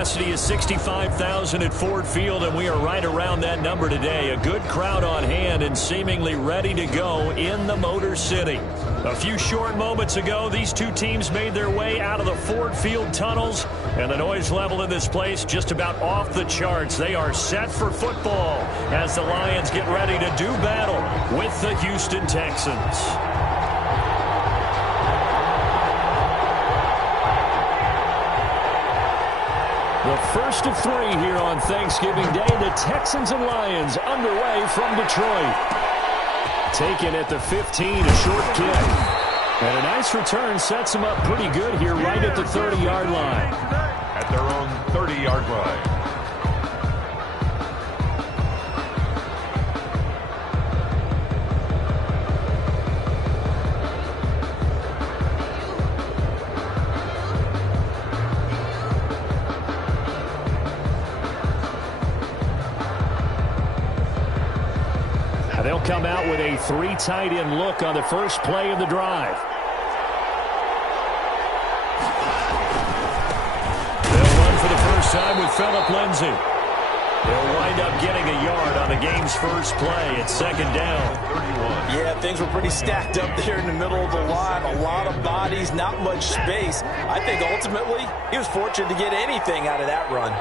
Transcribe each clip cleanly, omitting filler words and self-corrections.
Capacity is 65,000 at Ford Field, and we are right around that number today. A good crowd on hand and seemingly ready to go in the Motor City. A few short moments ago, these two teams made their way out of the Ford Field tunnels, and the noise level in this place just about off the charts. They are set for football as the Lions get ready to do battle with the Houston Texans. The first of three here on Thanksgiving Day. The Texans and Lions underway from Detroit. Taken at the 15, a short kick. And a nice return sets them up pretty good here right at the 30-yard line. At their own 30-yard line. They'll come out with a three tight end look on the first play of the drive. They'll run for the first time with Phillip Lindsay. They'll wind up getting a yard on the game's first play at second down. 31. Yeah, things were pretty stacked up there in the middle of the line. A lot of bodies, not much space. I think ultimately he was fortunate to get anything out of that run.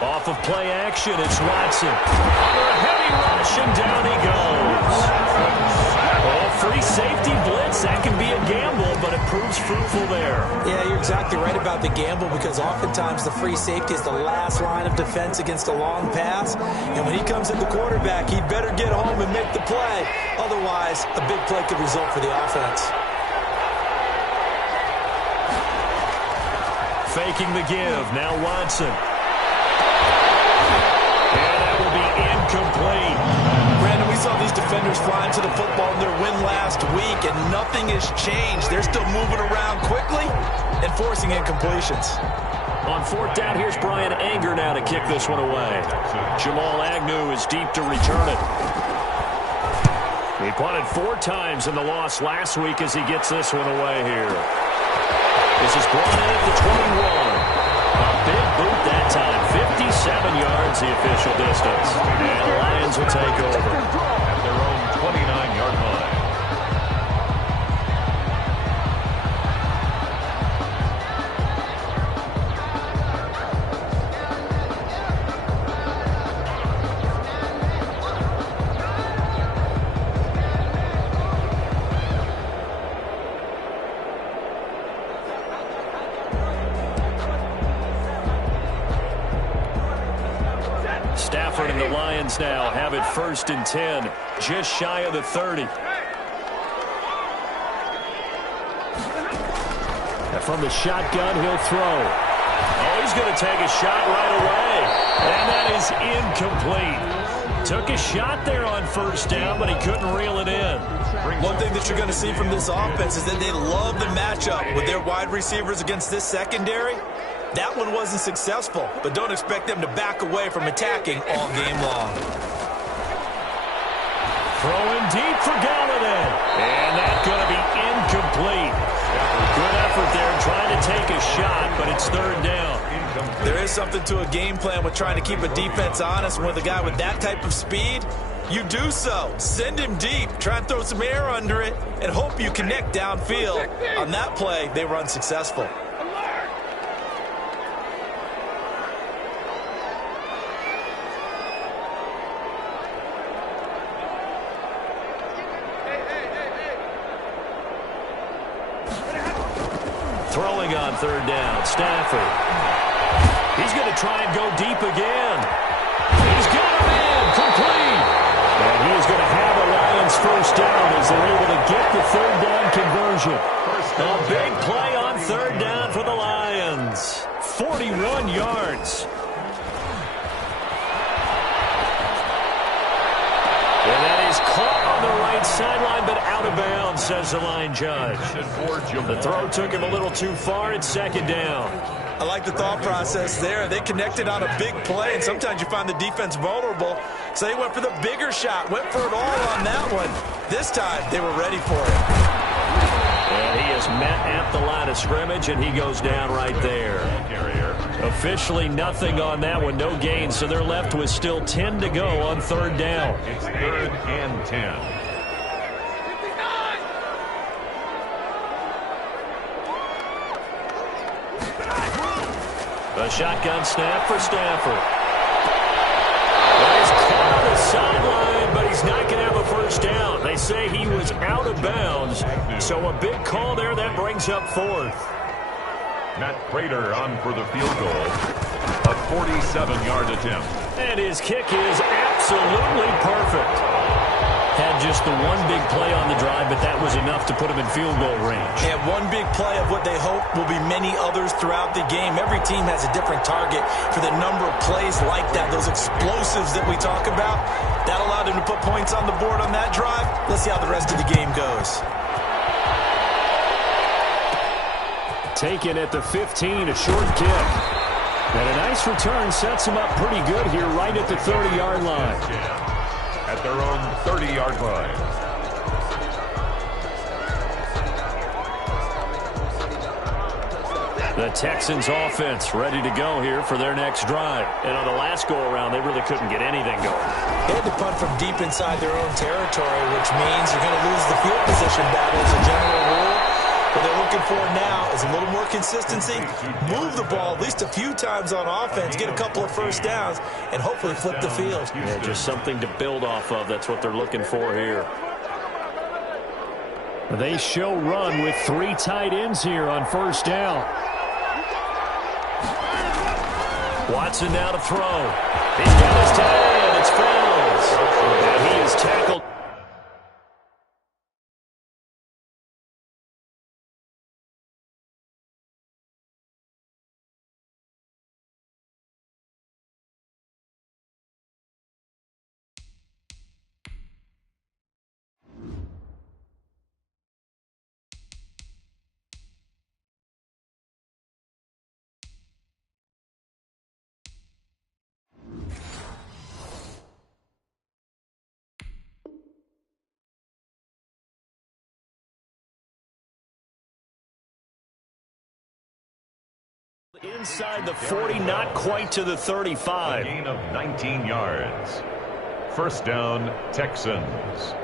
Off of play action, it's Watson. Under a heavy rush, and down he goes. Oh, free safety blitz. That can be a gamble, but it proves fruitful there. Yeah, you're exactly right about the gamble, because oftentimes the free safety is the last line of defense against a long pass. And when he comes at the quarterback, he'd better get home and make the play. Otherwise, a big play could result for the offense. Faking the give. Now Watson. Incomplete. Brandon, we saw these defenders flying to the football in their win last week, and nothing has changed. They're still moving around quickly and forcing incompletions. On fourth down, here's Brian Anger now to kick this one away. Jamal Agnew is deep to return it. He punted 4 times in the loss last week as he gets this one away here. This is brought in at the 21. A big boot that time. 57 yards the official distance. And the Lions will take over At their own 29-yard line. Stafford and the Lions now have it 1st and 10, just shy of the 30. And from the shotgun, he'll throw. Oh, he's going to take a shot right away. And that is incomplete. Took a shot there on 1st down, but he couldn't reel it in. One thing that you're going to see from this offense is that they love the matchup with their wide receivers against this secondary. That one wasn't successful, but don't expect them to back away from attacking all game long. Throwing deep for Galladay. And that's going to be incomplete. Good effort there trying to take a shot, but it's 3rd down. There is something to a game plan with trying to keep a defense honest. With a guy with that type of speed, you do so. Send him deep. Try and throw some air under it and hope you connect downfield. On that play, they were unsuccessful. Throwing on 3rd down, Stafford. He's going to try and go deep again. He's got him in, complete. And he is going to have a Lions 1st down as they're able to get the 3rd down conversion. A big play on 3rd down for the Lions. 41 yards. And that is caught on the right sideline, but out of bounds, says the line judge. The throw took him a little too far. It's 2nd down. I like the thought process there. They connected on a big play, and sometimes you find the defense vulnerable. So they went for the bigger shot, went for it all on that one. This time, they were ready for it. And he is just met at the line of scrimmage, and he goes down right there. Officially nothing on that one, no gain, so they're left with still 10 to go on third down. It's 3rd and 10. A shotgun snap for Stafford. He's caught on the sideline, but he's not going to have a first down. They say he was out of bounds, so a big call there that brings up 4th. Matt Prater on for the field goal. A 47-yard attempt. And his kick is absolutely perfect. Had just the one big play on the drive, but that was enough to put him in field goal range. And one big play of what they hope will be many others throughout the game. Every team has a different target for the number of plays like that, those explosives that we talk about. That allowed him to put points on the board on that drive. Let's see how the rest of the game goes. Taken at the 15, a short kick. And a nice return sets him up pretty good here right at the 30-yard line. At their own 30-yard line. The Texans offense ready to go here for their next drive. And on the last go-around, they really couldn't get anything going. They had to punt from deep inside their own territory, which means you're going to lose the field position battle as a general rule. What they're looking for now is a little more consistency, move the ball at least a few times on offense, get a couple of first downs, and hopefully flip the field. Yeah, just something to build off of. That's what they're looking for here. They show run with 3 tight ends here on first down. Watson now to throw. He's got his tight end. It's Fells. And he is tackled. Inside the 40, not quite to the 35. A gain of 19 yards. First down, Texans.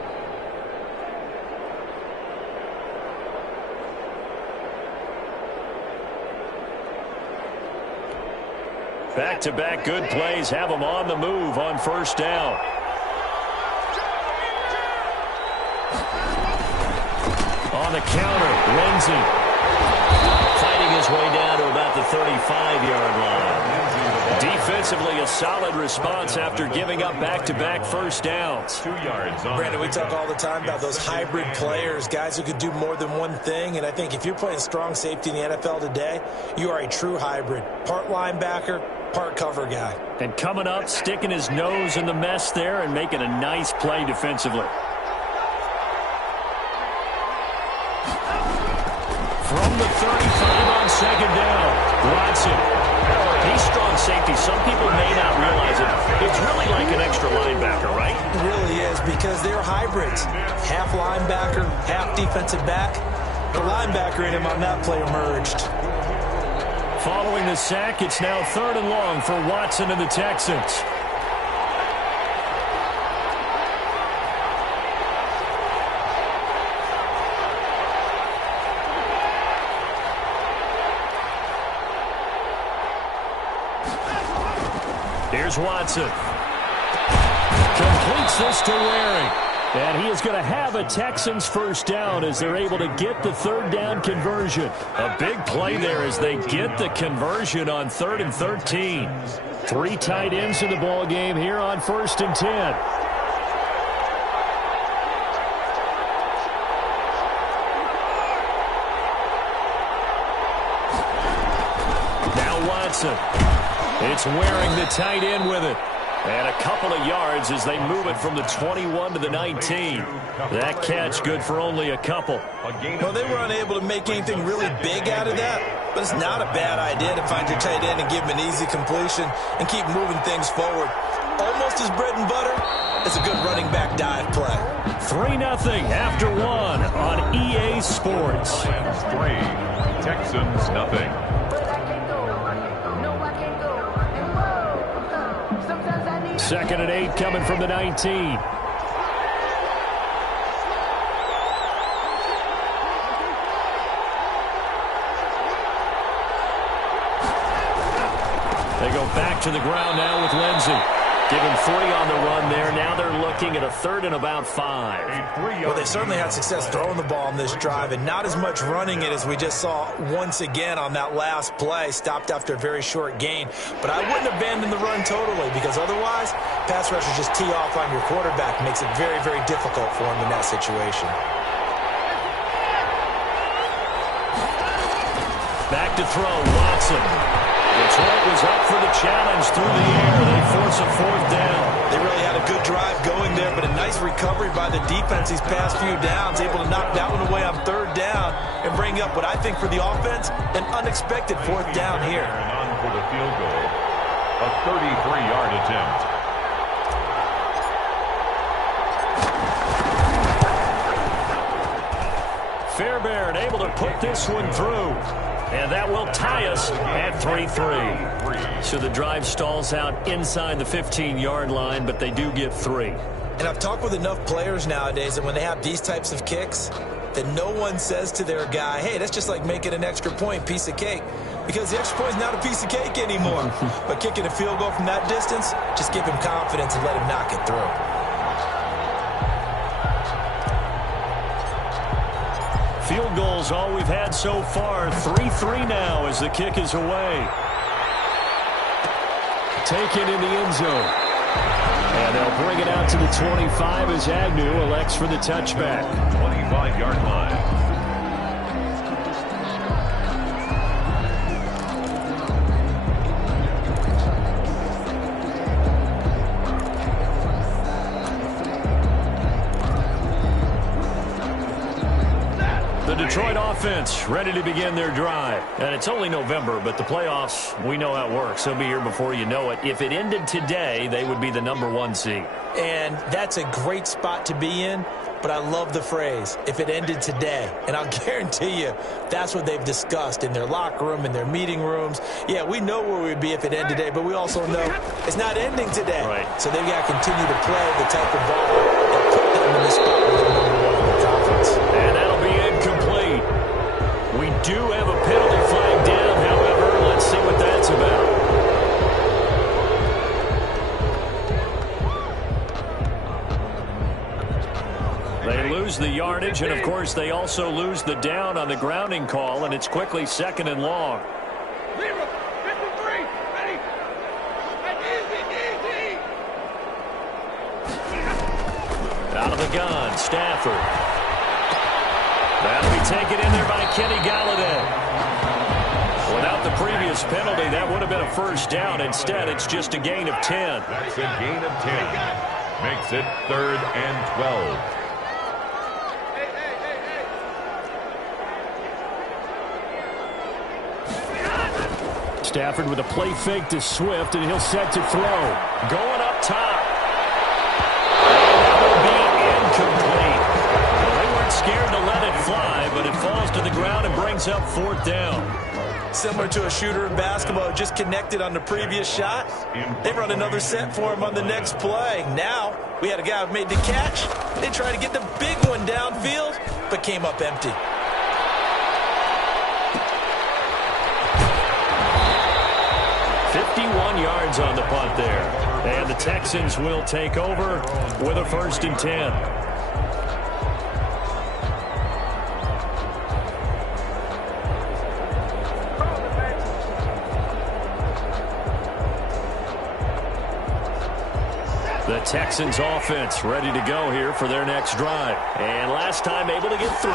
Back-to-back good plays have them on the move on first down. On the counter, Lindsey. Fighting his way down to about the 35-yard line. Defensively, a solid response after giving up back-to-back first downs. 2 yards on. Brandon, we talk all the time about those hybrid players, guys who could do more than one thing. And I think if you're playing strong safety in the NFL today, you are a true hybrid. Part linebacker, part cover guy. And coming up, sticking his nose in the mess there and making a nice play defensively. From the 35 on second down, Watson. He's strong safety. Some people may not realize it. It's really like an extra linebacker, right? It really is, because they're hybrids. Half linebacker, half defensive back. The linebacker in him on that play emerged. Following the sack, it's now 3rd and long for Watson and the Texans. Here's Watson. Completes this to Waring. And he is going to have a Texans first down as they're able to get the 3rd down conversion. A big play there as they get the conversion on 3rd and 13. 3 tight ends in the ball game here on 1st and 10. Now Watson. It's Waring, the tight end, with it. And a couple of yards as they move it from the 21 to the 19. That catch good for only a couple. Well, they were unable to make anything really big out of that, but it's not a bad idea to find your tight end and give him an easy completion and keep moving things forward. almost his bread and butter, is a good running back dive play. 3-0 after 1 on EA Sports. Lions 3, Texans nothing. Second and 8 coming from the 19. They go back to the ground now with Lindsey. Give him 3 on the run there. Now they're looking at a 3rd and about 5. Well, they certainly had success throwing the ball on this drive, and not as much running it as we just saw once again on that last play. Stopped after a very short gain. But I wouldn't abandon the run totally, because otherwise, pass rushers just tee off on your quarterback. Makes it very, very difficult for him in that situation. Back to throw, Watson. Detroit was up for the challenge through the air. They force a 4th down. They really had a good drive going there, but a nice recovery by the defense these past few downs, able to knock that one away on 3rd down and bring up what I think for the offense, an unexpected 4th down here. And on for the field goal, a 33-yard attempt. Fairbairn able to put this one through. And that will tie us at 3-3. So the drive stalls out inside the 15-yard line, but they do get 3. And I've talked with enough players nowadays that when they have these types of kicks, that no one says to their guy, hey, that's just like making an extra point, piece of cake. Because the extra point is not a piece of cake anymore. But kicking a field goal from that distance, just give him confidence and let him knock it through. Field goals all we've had so far. 3-3 now as the kick is away. Taken in the end zone. And they'll bring it out to the 25 as Agnew elects for the touchback. 25-yard line. Detroit offense ready to begin their drive. And it's only November, but the playoffs, we know how it works. They'll be here before you know it. If it ended today, they would be the #1 seed. And that's a great spot to be in, but I love the phrase, if it ended today. And I'll guarantee you, that's what they've discussed in their locker room, in their meeting rooms. Yeah, we know where we'd be if it ended today, but we also know it's not ending today. Right. So they've got to continue to play the type of ball that put them in the spot where they're #1 in the conference. And that'll be incomplete. We do have a penalty flag down, however. Let's see what that's about. They lose the yardage, and, of course, they also lose the down on the grounding call, and it's quickly 2nd and long. Out of the gun, Stafford. That'll be taken in there by Kenny Galladay. Without the previous penalty, that would have been a 1st down. Instead, it's just a gain of 10. That's a gain of 10. Makes it 3rd and 12. Stafford with a play fake to Swift, and he'll set to throw. Going up top. That will be incomplete. Well, they weren't scared to let it fly, but it falls to the ground and brings up 4th down. Similar to a shooter in basketball, just connected on the previous shot. They run another set for him on the next play. Now, we had a guy who made the catch. They tried to get the big one downfield, but came up empty. Yards on the punt there. And the Texans will take over with a 1st and 10. The Texans offense ready to go here for their next drive. And last time able to get 3.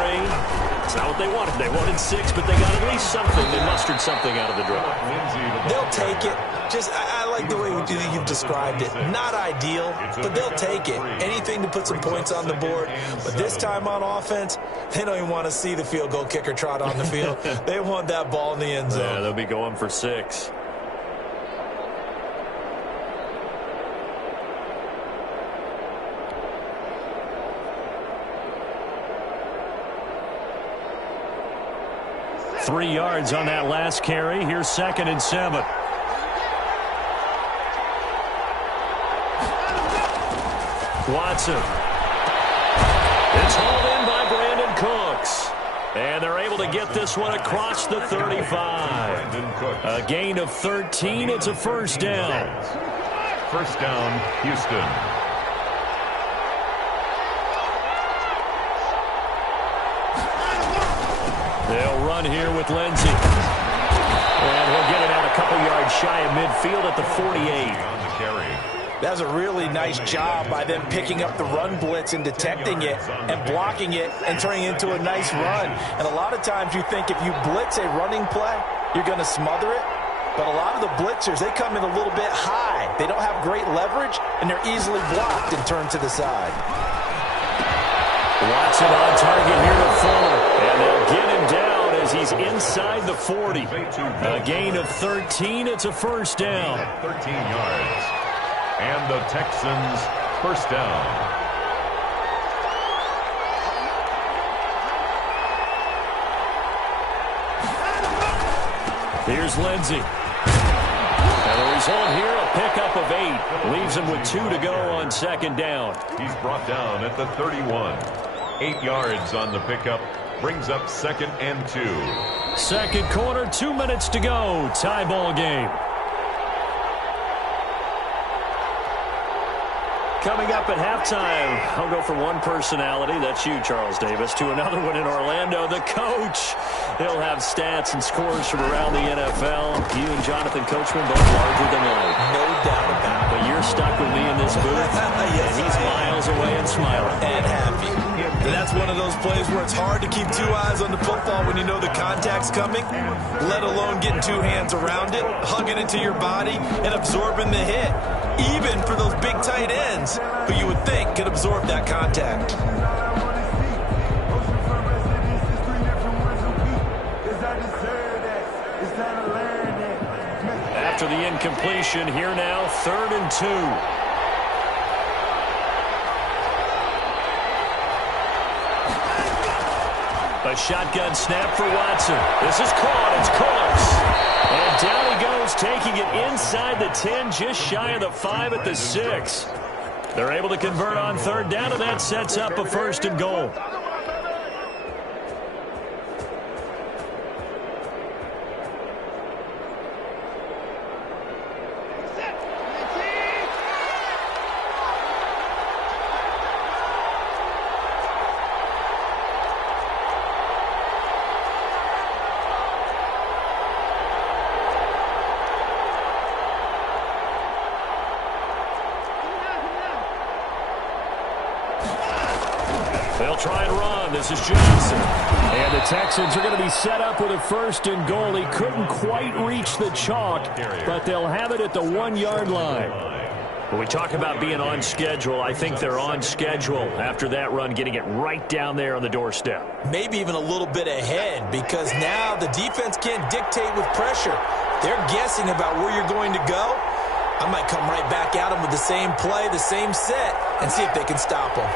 It's not what they wanted. They wanted 6, but they got at least something. They mustered something out of the drive. They'll take it. I like the way you've described it. Not ideal, but they'll take it. Anything to put some points on the board. But this time on offense, they don't even want to see the field goal kicker trot on the field. They want that ball in the end zone. Yeah, they'll be going for 6. 3 yards on that last carry. Here's 2nd and 7. Watson. It's hauled in by Brandon Cooks. And they're able to get this one across the 35. A gain of 13. It's a first down. First down, Houston. They'll run here with Lindsey. And he'll get it out a couple yards shy of midfield at the 48. On the carry. That was a really nice job by them picking up the run blitz and detecting it and blocking it and turning it into a nice run. And a lot of times you think if you blitz a running play, you're going to smother it. But a lot of the blitzers, they come in a little bit high. They don't have great leverage, and they're easily blocked and turned to the side. Watson on target here to Fuller. And they'll get him down as he's inside the 40. A gain of 13. It's a first down. 13 yards. And the Texans first down. Here's Lindsey. And the result here, a pickup of 8. Leaves him with 2 to go on 2nd down. He's brought down at the 31. 8 yards on the pickup. Brings up 2nd and 2. 2nd quarter, 2 minutes to go. Tie ball game. Coming up at halftime, I'll go from one personality, that's you, Charles Davis, to another one in Orlando, the coach. He'll have stats and scores from around the NFL. You and Jonathan Coachman both larger than life. No doubt about it. But you're stuck with me in this booth, Yes, and he's miles away and smiling. And happy. And that's one of those plays where it's hard to keep 2 eyes on the football when you know the contact's coming, let alone getting 2 hands around it, hugging it to your body, and absorbing the hit. Even for those big tight ends who you would think could absorb that contact. After the incompletion, here now, 3rd and 2. A shotgun snap for Watson. This is caught. It's Cooks. And down he goes, taking it inside the 10, just shy of the 5 at the 6. They're able to convert on 3rd down, and that sets up a 1st and goal. They'll try and run. This is Johnson. And the Texans are going to be set up with a 1st and goal. He couldn't quite reach the chalk, but they'll have it at the 1-yard line. When we talk about being on schedule, I think they're on schedule after that run, getting it right down there on the doorstep. Maybe even a little bit ahead, because now the defense can't dictate with pressure. They're guessing about where you're going to go. I might come right back at them with the same play, the same set, and see if they can stop them.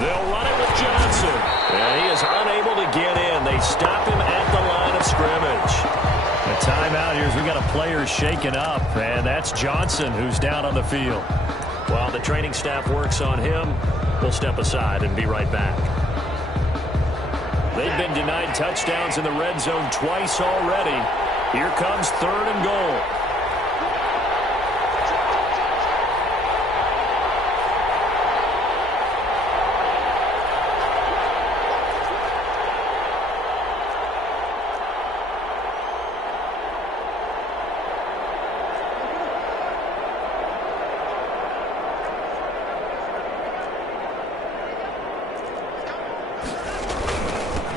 They'll run it with Johnson. And he is unable to get in. They stop him at the line of scrimmage. A timeout here as we got a player shaken up, and that's Johnson who's down on the field. While the training staff works on him, we'll step aside and be right back. They've been denied touchdowns in the red zone twice already. Here comes 3rd and goal.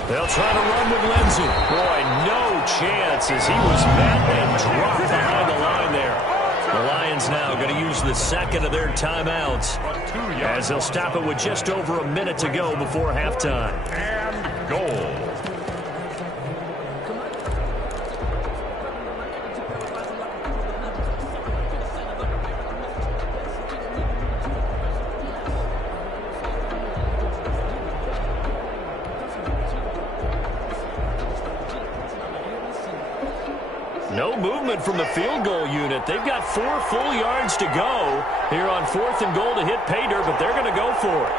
They'll try to run with Lindsey. Boy, no chance as he was met and dropped behind the line there. The Lions now going to use the 2nd of their timeouts as they'll stop it with just over a minute to go before halftime. And goal. No movement from the field goal unit. They've got 4 full yards to go here on 4th and goal to hit pay dirt, but they're going to go for it.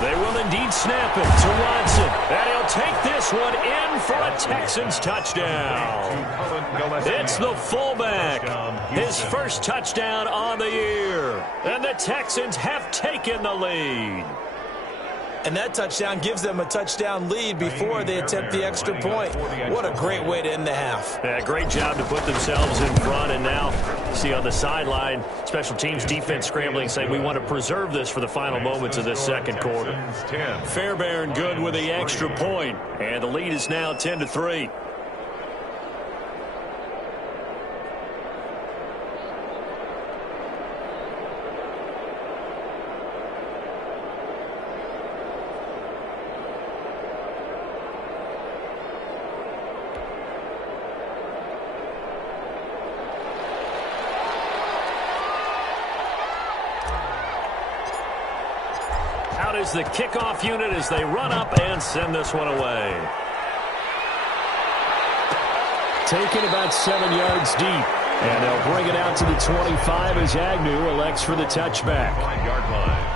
They will indeed snap it to Watson. And he'll take this one in for a Texans touchdown. It's the fullback. His first touchdown on the year. And the Texans have taken the lead. And that touchdown gives them a touchdown lead before they attempt the extra point. What a great way to end the half. Yeah, great job to put themselves in front. And now, see on the sideline, special teams defense scrambling, saying we want to preserve this for the final moments of this second quarter. Fairbairn good with the extra point. And the lead is now 10-3. Out is the kickoff unit as they run up and send this one away. Taken about 7 yards deep. And they'll bring it out to the 25 as Agnew elects for the touchback. 5-yard line.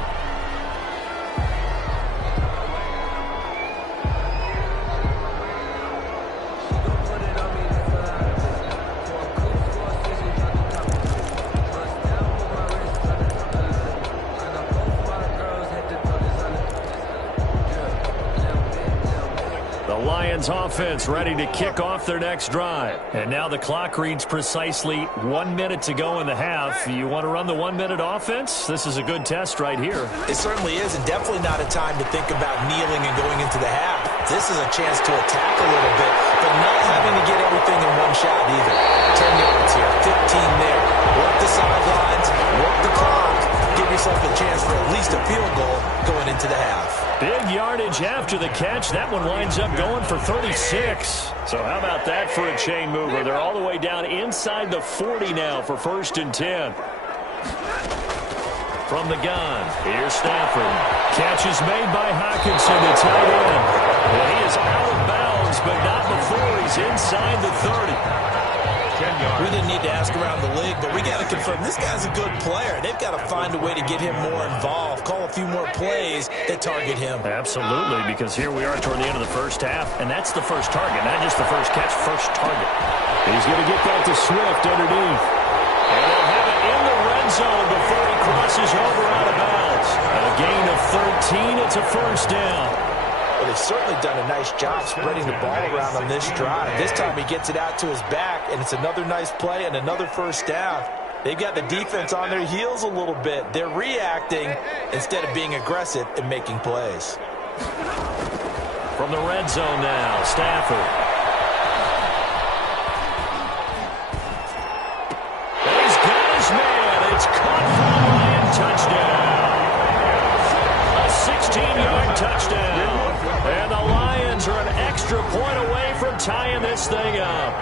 Offense ready to kick off their next drive. And now the clock reads precisely 1 minute to go in the half. You want to run the 1 minute offense? This is a good test right here. It certainly is, and definitely not a time to think about kneeling and going into the half. This is a chance to attack a little bit, but not having to get everything in one shot either. 10 yards here, 15 there. Work the sidelines, work the clock. Give yourself a chance for at least a field goal going into the half. Big yardage after the catch. That one winds up going for 36. So how about that for a chain mover? They're all the way down inside the 40 now for 1st and 10. From the gun, here's Stafford. Catch is made by Hockenson, the tight end. Well, he is out of bounds, but not before he's inside the 30. We didn't need to ask around the league, but we got to confirm this guy's a good player. They've got to find a way to get him more involved, call a few more plays that target him. Absolutely, because here we are toward the end of the first half, and that's the first target, not just the first catch, first target. He's going to get that to Swift underneath. And they'll have it in the red zone before he crosses over out of bounds. A gain of 13, it's a first down. Well, they've certainly done a nice job spreading the ball around on this drive. This time he gets it out to his back, and it's another nice play and another first down. They've got the defense on their heels a little bit. They're reacting instead of being aggressive and making plays. From the red zone now, Stafford. He's got his man. It's caught for a Lion touchdown. A 16-yard touchdown. And the Lions are an extra point away from tying this thing up.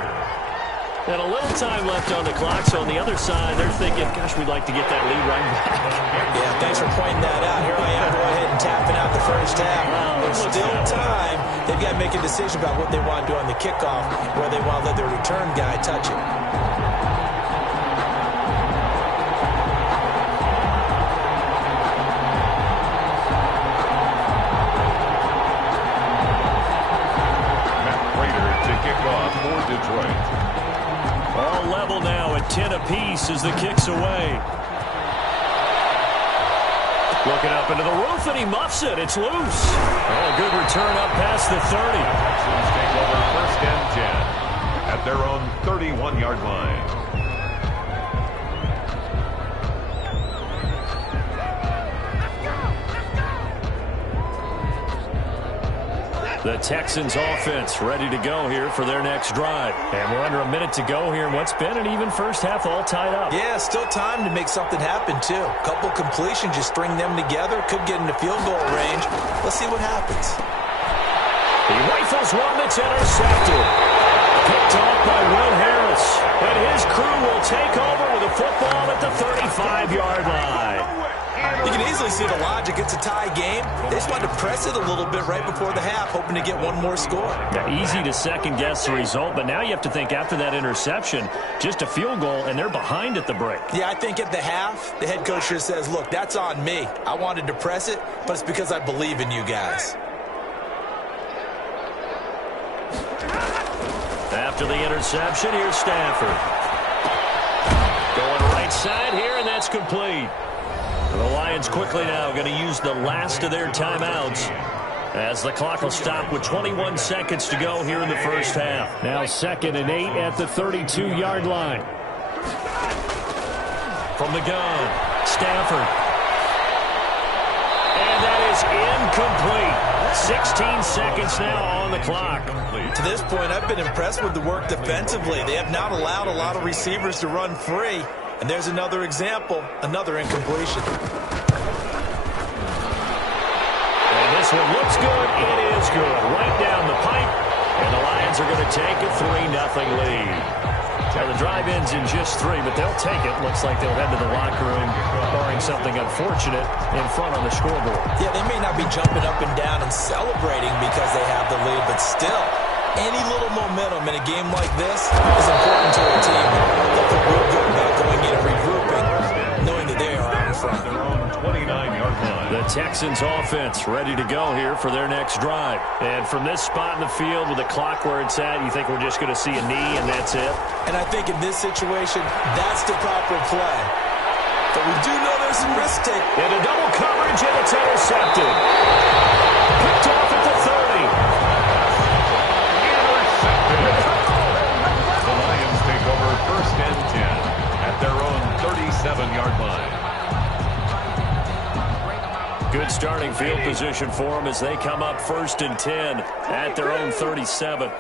And a little time left on the clock, so on the other side, they're thinking, gosh, we'd like to get that lead right back. Yeah, thanks for pointing that out. Here I am, go ahead and tapping out the first half. There's still time. They've got to make a decision about what they want to do on the kickoff, where they want to let their return guy touch it. Detroit. All level now at 10 apiece as the kick's away. Looking up into the roof, and he muffs it. It's loose. Oh, good return up past the 30. Texans take over 1st and 10 at their own 31-yard line. The Texans offense ready to go here for their next drive. And we're under a minute to go here in what's been an even first half, all tied up. Yeah, still time to make something happen, too. A couple completions, just string them together. Could get into field goal range. Let's see what happens. He rifles one that's intercepted. Picked off by Will Harris. And his crew will take over with a football at the 35-yard line. You can easily totally see the logic. It's a tie game. They just wanted to press it a little bit right before the half, hoping to get one more score. Yeah, easy to second-guess the result, but now you have to think after that interception, just a field goal, and they're behind at the break. Yeah, I think at the half, the head coach just says, look, that's on me. I wanted to press it, but it's because I believe in you guys. After the interception, here's Stafford. Going right side here, and that's complete. The Lions quickly now going to use the last of their timeouts as the clock will stop with 21 seconds to go here in the first half. Now 2nd and 8 at the 32-yard line. From the gun, Stafford. And that is incomplete. 16 seconds now on the clock. To this point, I've been impressed with the work defensively. They have not allowed a lot of receivers to run free. And there's another example, another incompletion. And this one looks good. It is good. Right down the pipe. And the Lions are going to take a 3-0 lead. Now the drive ends in just 3, but they'll take it. Looks like they'll head to the locker room, barring something unfortunate, in front on the scoreboard. Yeah, they may not be jumping up and down and celebrating because they have the lead, but still, any little momentum in a game like this is important to a team. They'll feel real good about going in and regrouping, knowing that they are out in front. Their own 29-yard line. The Texans offense ready to go here for their next drive. And from this spot in the field with the clock where it's at, you think we're just going to see a knee and that's it? And I think in this situation, that's the proper play. But we do know there's some risk taken. Into double coverage, and it's intercepted. Picked off at the 30. The Lions take over 1st and 10 at their own 37-yard line. Good starting field position for them as they come up 1st and 10 at their own 37.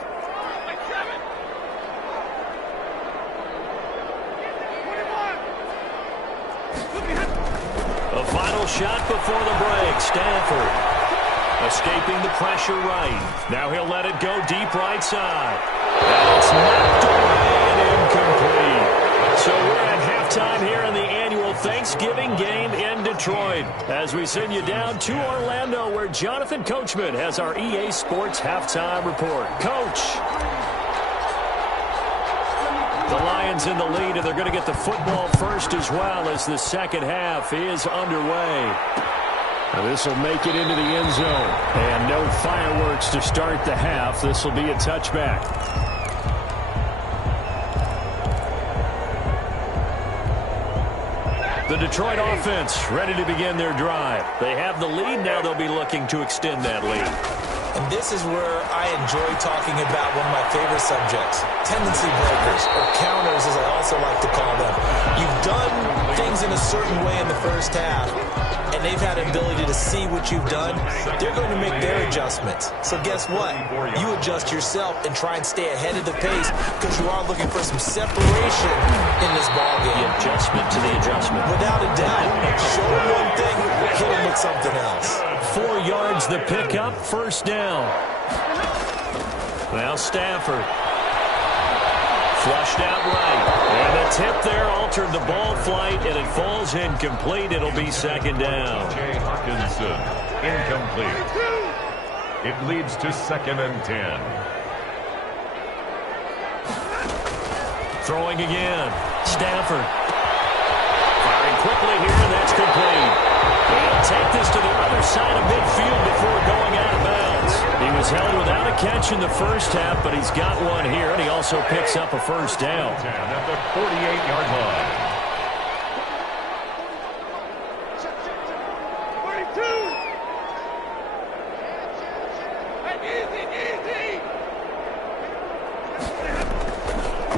A final shot before the break. Stafford escaping the pressure right. Now he'll let it go deep right side. And it's knocked away and incomplete. So we're at halftime here in the annual Thanksgiving game in Detroit as we send you down to Orlando where Jonathan Coachman has our EA Sports halftime report. Coach. The Lions in the lead, and they're going to get the football first as well as the second half is underway. Now this will make it into the end zone. And no fireworks to start the half. This will be a touchback. The Detroit offense ready to begin their drive. They have the lead. Now they'll be looking to extend that lead. And this is where I enjoy talking about one of my favorite subjects, tendency breakers, or counters as I also like to call them. You've done things in a certain way in the first half, and they've had an ability to see what you've done. They're going to make their adjustments. So guess what? You adjust yourself and try and stay ahead of the pace because you are looking for some separation in this ballgame. The adjustment to the adjustment. Without a doubt. Show them one thing, hit them with something else. 4 yards the pickup, 1st down. Now Stafford. Flushed out right. And the tip there altered the ball flight, and it falls incomplete. It'll be 2nd down. Jay Hawkinson, incomplete. It leads to 2nd and 10. Throwing again. Stafford. Firing quickly here, and that's complete. He'll take this to the other side of midfield before going out of bounds. He was held without a catch in the first half, but he's got one here, and he also picks up a 1st down. At the 48-yard line.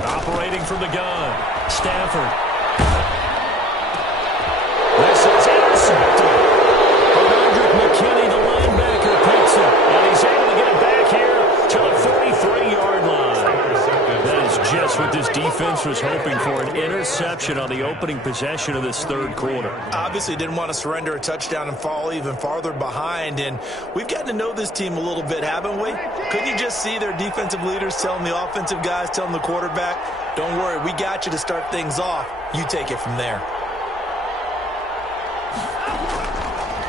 Operating from the gun, Stafford. This is intercepted. McKinney, the linebacker, picks it, and he's able to get it back here to the 43-yard line. That is just what this defense was hoping for, an interception on the opening possession of this 3rd quarter. Obviously didn't want to surrender a touchdown and fall even farther behind, and we've gotten to know this team a little bit, haven't we? Couldn't you just see their defensive leaders telling the offensive guys, telling the quarterback, don't worry, we got you to start things off. You take it from there.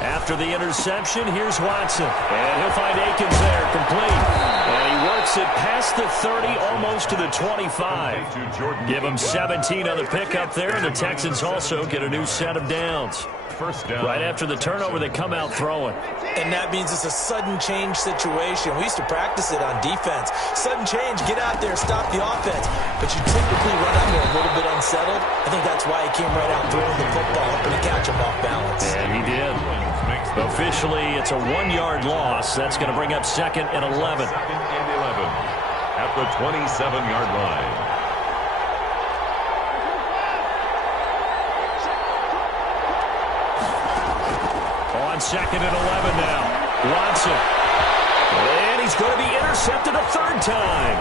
After the interception, here's Watson. And he'll find Akins there, complete. And he works it past the 30, almost to the 25. Give him 17 on the pickup there, and the Texans also get a new set of downs. First down. Right after the turnover, they come out throwing. And that means it's a sudden change situation. We used to practice it on defense. Sudden change, get out there, stop the offense. But you typically run out there a little bit unsettled. I think that's why he came right out throwing the football, hoping to catch him off balance. And he did. Officially, it's a 1-yard loss. That's going to bring up 2nd and 11. 2nd and 11 at the 27-yard line. On 2nd and 11 now. Watson. And he's going to be intercepted a 3rd time.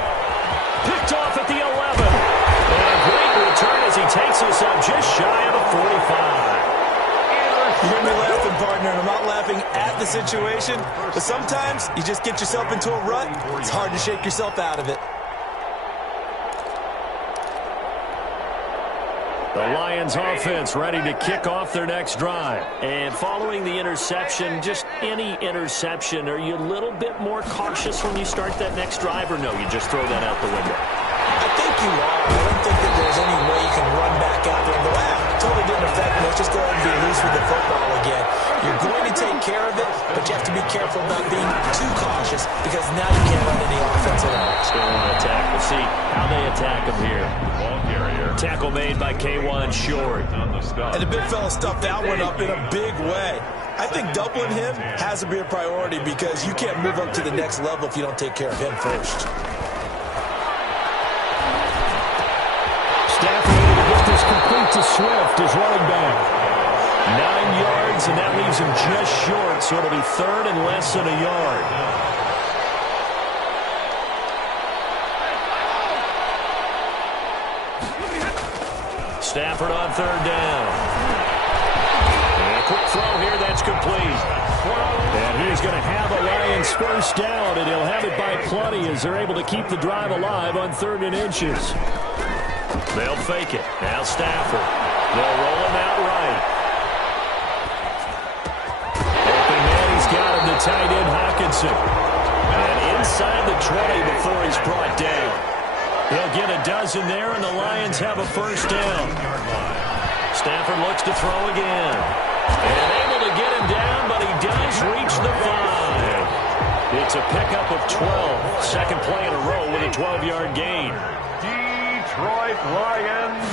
Picked off at the 11. And a great return as he takes us up just shy of the 45. You hear me laughing, partner, and I'm not laughing at the situation, but sometimes you just get yourself into a rut. It's hard to shake yourself out of it. The Lions offense ready to kick off their next drive. And following the interception, just any interception, are you a little bit more cautious when you start that next drive, or no, you just throw that out the window? I think you are. I don't think that there's any way you can run back out there and go, totally didn't affect me. Let's just go ahead and be loose with the football again. You're going to take care of it, but you have to be careful about being too cautious because now you can't run any offense at all. Still on the attack. We'll see how they attack him here. Ball carrier. Tackle made by K1 Short. On the stop. And the big fella stuffed that one up in a big way. I think doubling him has to be a priority because you can't move up to the next level if you don't take care of him first. Stafford able to get this complete to Swift, his running back. 9 yards, and that leaves him just short, so it'll be 3rd and less than a yard. Stafford on 3rd down. And a quick throw here, that's complete. And he's going to have a Lions 1st down, and he'll have it by plenty as they're able to keep the drive alive on 3rd and inches. They'll fake it. Now Stafford. They'll roll him out right. Open man, he's got him, the tight end, Hawkinson. And inside the 20 before he's brought down. He'll get a dozen there, and the Lions have a 1st down. Stafford looks to throw again. And able to get him down, but he does reach the 5. It's a pickup of 12. 2nd play in a row with a 12-yard gain. Detroit Lions,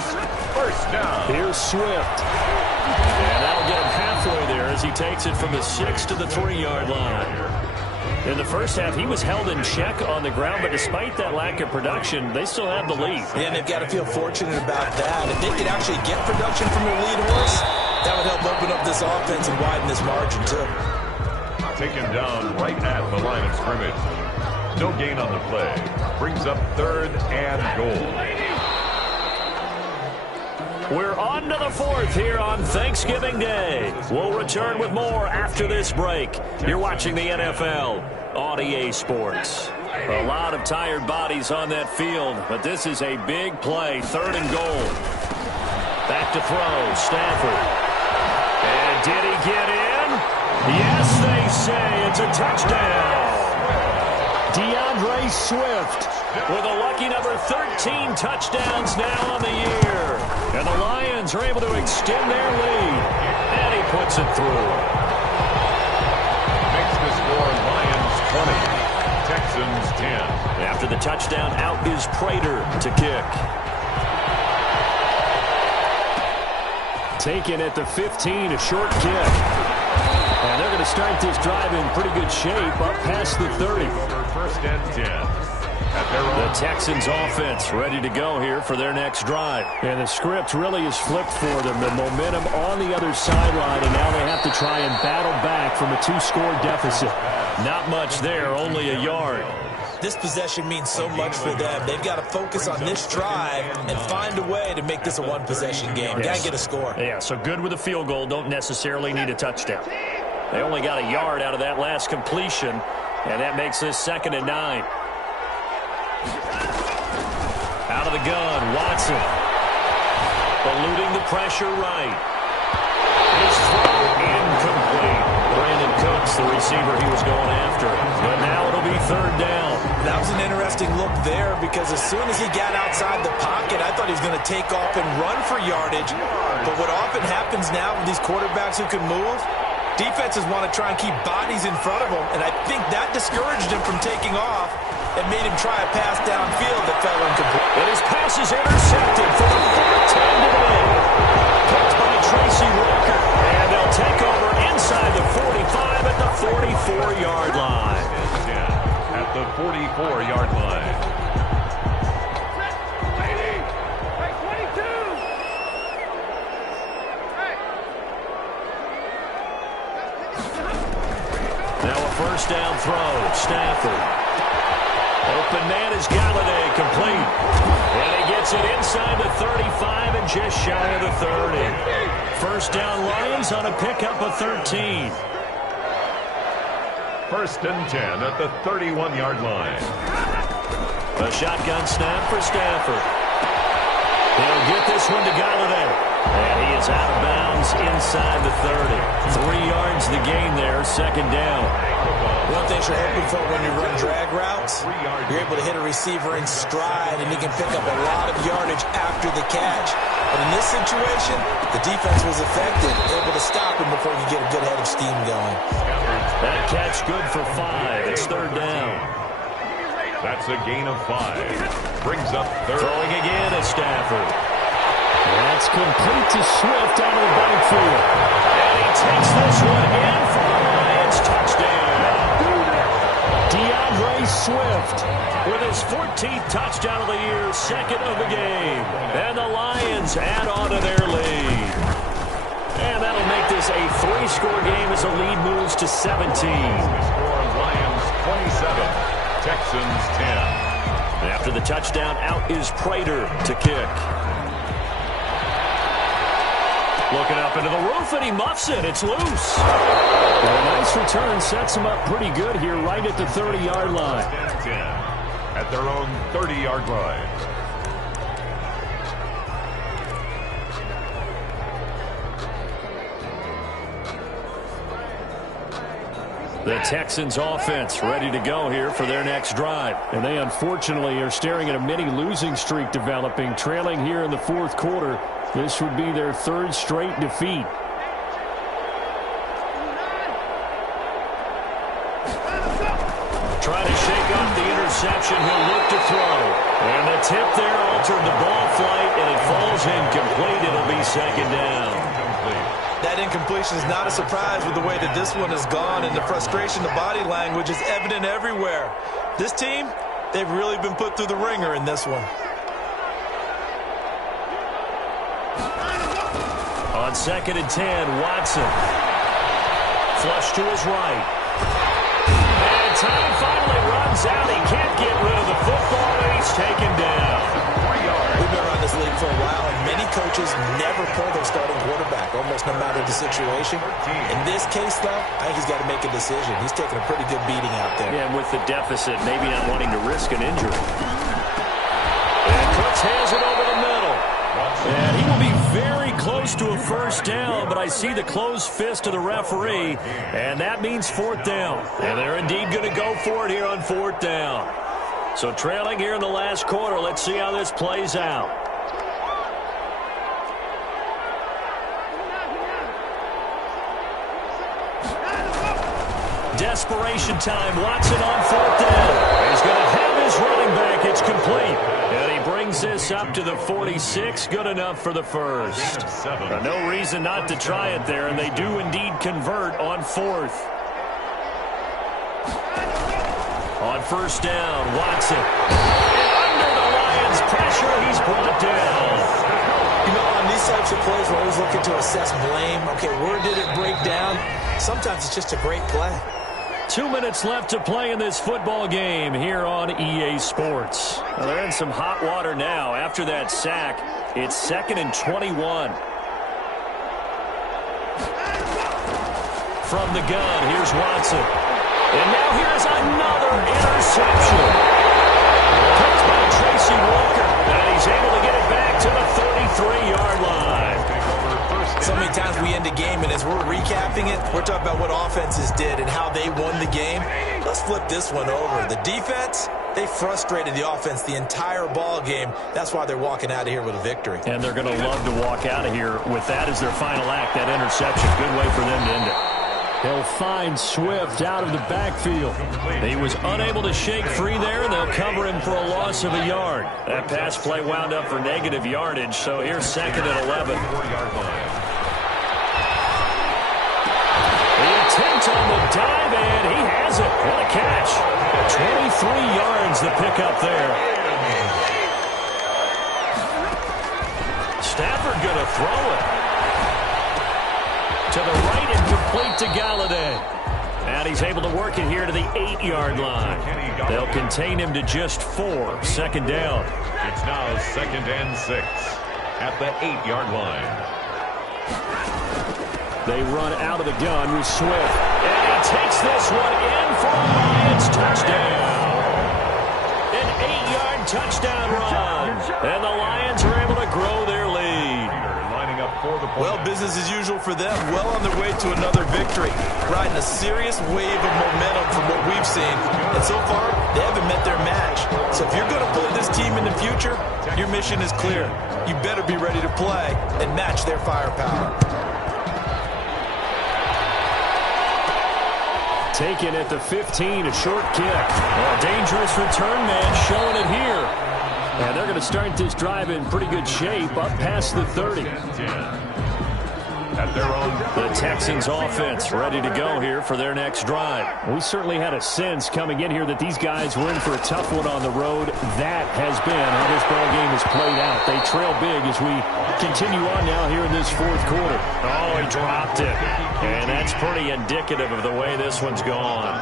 1st down. Here's Swift. And that'll get him halfway there as he takes it from the 6 to the 3-yard line. In the first half, he was held in check on the ground, but despite that lack of production, they still have the lead. Yeah, and they've got to feel fortunate about that. If they could actually get production from their lead horse, that would help open up this offense and widen this margin, too. Taken down right at the line of scrimmage. No gain on the play. Brings up 3rd and goal. We're on to the 4th here on Thanksgiving Day. We'll return with more after this break. You're watching the NFL on EA Sports. A lot of tired bodies on that field, but this is a big play. 3rd and goal. Back to throw. Stafford. And did he get in? Yes, they say it's a touchdown. DeAndre Swift with a lucky number 13 touchdowns now on the year. And the Lions are able to extend their lead. And he puts it through. Makes the score Lions 20, Texans 10. After the touchdown, out is Prater to kick. Taken at the 15, a short kick. And they're going to start this drive in pretty good shape up past the 30. 1st and 10. The Texans offense ready to go here for their next drive. And the script really is flipped for them. The momentum on the other sideline, and now they have to try and battle back from a 2-score deficit. Not much there, only a yard. This possession means so much for them. They've got to focus on this drive and find a way to make this a one-possession game. Yes. Got to get a score. Yeah, so good with a field goal. Don't necessarily need a touchdown. They only got a yard out of that last completion, and that makes this 2nd and 9. Out of the gun, Watson. Eluding the pressure right. His throw incomplete. the receiver he was going after. But now it'll be third down. That was an interesting look there because as soon as he got outside the pocket, I thought he was going to take off and run for yardage. But what often happens now with these quarterbacks who can move, defenses want to try and keep bodies in front of them, and I think that discouraged him from taking off and made him try a pass downfield that fell incomplete. And his pass is intercepted for the fourth time today. Picked by Tracy Walker, and they'll take over inside the 45 at the 44-yard line. At the 44-yard line. Now a first down throw. Stafford. Open man is Galladay, complete. And he gets it inside the 35 and just shy of the 30. First down Lions on a pickup of 13. First and 10 at the 31-yard line. A shotgun snap for Stafford. He'll get this one to Galladay. And he is out of bounds inside the 30. 3 yards the gain there, second down. One thing you're hoping for when you run drag routes, you're able to hit a receiver in stride, and he can pick up a lot of yardage after the catch. But in this situation, the defense was effective, able to stop him before you get a good head of steam going. That catch good for 5. It's third down. That's a gain of 5. Brings up third. Throwing again at Stafford. That's complete to Swift out of the backfield. And he takes this one in for the Lions. Touchdown. DeAndre Swift with his 14th touchdown of the year, second of the game. And the Lions add on to their lead. And that'll make this a 3-score game as the lead moves to 17. Score Lions 27, Texans 10. After the touchdown, out is Prater to kick. Looking up into the roof, and he muffs it. It's loose. A nice return sets him up pretty good here right at the 30-yard line. 10 at their own 30-yard line. The Texans offense ready to go here for their next drive. And they unfortunately are staring at a mini losing streak developing, trailing here in the fourth quarter. This would be their 3rd straight defeat. Try to shake off the interception. He'll look to throw. And the tip there altered the ball flight, and it falls incomplete. It'll be second down. That incompletion is not a surprise with the way that this one has gone, and the frustration, the body language is evident everywhere. This team, they've really been put through the ringer in this one. On second and 10, Watson. Flush to his right. And time finally runs out. He can't get rid of the football, and he's taken down. 3 yards. We've been around this league for a while, and many coaches never pull their starting quarterback, almost no matter the situation. In this case, though, I think he's got to make a decision. He's taking a pretty good beating out there. Yeah, and with the deficit, maybe not wanting to risk an injury. And Cooks hands it over the middle. And he will be very close to a first down, but I see the closed fist of the referee, and that means fourth down. And they're indeed going to go for it here on fourth down. So trailing here in the last quarter, let's see how this plays out. Desperation time. Watson on fourth down. He's going to have his running back. It's complete. And he brings this up to the 46. Good enough for the first. No reason not to try it there, and they do indeed convert on fourth. On first down, Watson. And under the Lions' pressure, he's brought down. You know, on these types of plays, we're always looking to assess blame. Okay, where did it break down? Sometimes it's just a great play. 2 minutes left to play in this football game here on EA Sports. Well, they're in some hot water now. After that sack, it's 2nd and 21. From the gun, here's Watson. And now here's another interception. Picked by Tracy Walker. And he's able to get it back to the 33-yard line. So many times we end a game, and as we're recapping it, we're talking about what offenses did and how they won the game. Let's flip this one over. The defense, they frustrated the offense the entire ball game. That's why they're walking out of here with a victory. And they're going to love to walk out of here with that as their final act, that interception. Good way for them to end it. He'll find Swift out of the backfield. He was unable to shake free there, and they'll cover him for a loss of a yard. That pass play wound up for negative yardage, so here's 2nd and 11. The attempt on the dive, and he has it. What a catch. 23 yards the pickup there. Stafford going to throw it. To the right and complete to Galladay. And he's able to work it here to the 8-yard line. They'll contain him to just 4. 2nd down. It's now 2nd and 6 at the 8-yard line. They run out of the gun with Swift. And he takes this one in for a Lions touchdown. An 8-yard touchdown run. And the Lions are able to grow their lead. Well, business as usual for them. Well on their way to another victory. Riding a serious wave of momentum from what we've seen. And so far, they haven't met their match. So if you're going to play this team in the future, your mission is clear. You better be ready to play and match their firepower. Taken at the 15, a short kick. A dangerous return man showing it here. And they're going to start this drive in pretty good shape, up past the 30. At their own. The Texans offense ready to go here for their next drive. We certainly had a sense coming in here that these guys were in for a tough one on the road. That has been how this ball game has played out. They trail big as we continue on now here in this 4th quarter. Oh, he dropped it. And that's pretty indicative of the way this one's gone.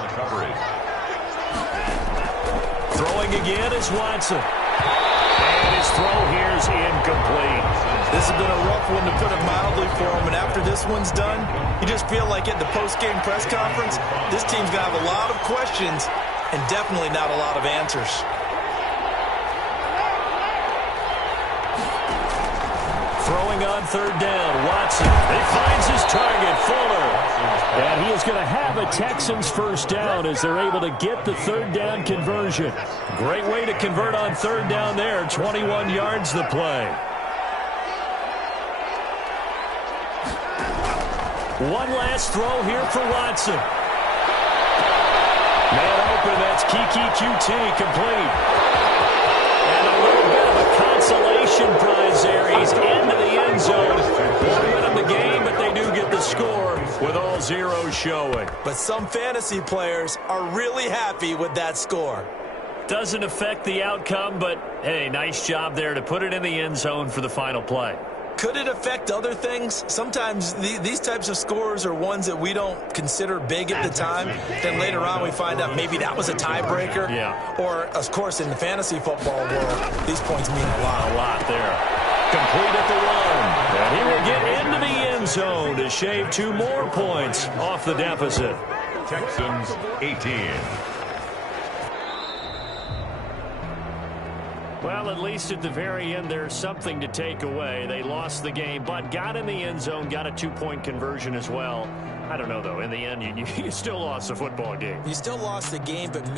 Throwing again is Watson. And his throw here is incomplete. This has been a rough one, to put it mildly, for him. And after this one's done, you just feel like at the post-game press conference, this team's going to have a lot of questions and definitely not a lot of answers. Throwing on 3rd down, Watson. He finds his target, Fuller. And he is going to have a Texans 1st down as they're able to get the 3rd down conversion. Great way to convert on 3rd down there. 21 yards the play. One last throw here for Watson. Man open, that's Kiki QT, complete. And a little bit of a consolation prize there. He's into the end zone. Won't win him the game, but they do get the score with all zeros showing. But some fantasy players are really happy with that score. Doesn't affect the outcome, but hey, nice job there to put it in the end zone for the final play. Could it affect other things? Sometimes these types of scores are ones that we don't consider big at the time. Then later on we find out maybe that was a tiebreaker. Yeah. Or, of course, in the fantasy football world, these points mean a lot. A lot there. Complete at the 1. And he will get into the end zone to shave 2 more points off the deficit. Texans 18. Well, at least at the very end, there's something to take away. They lost the game, but got in the end zone, got a 2-point conversion as well. I don't know, though. In the end, you still lost the football game. You still lost the game, but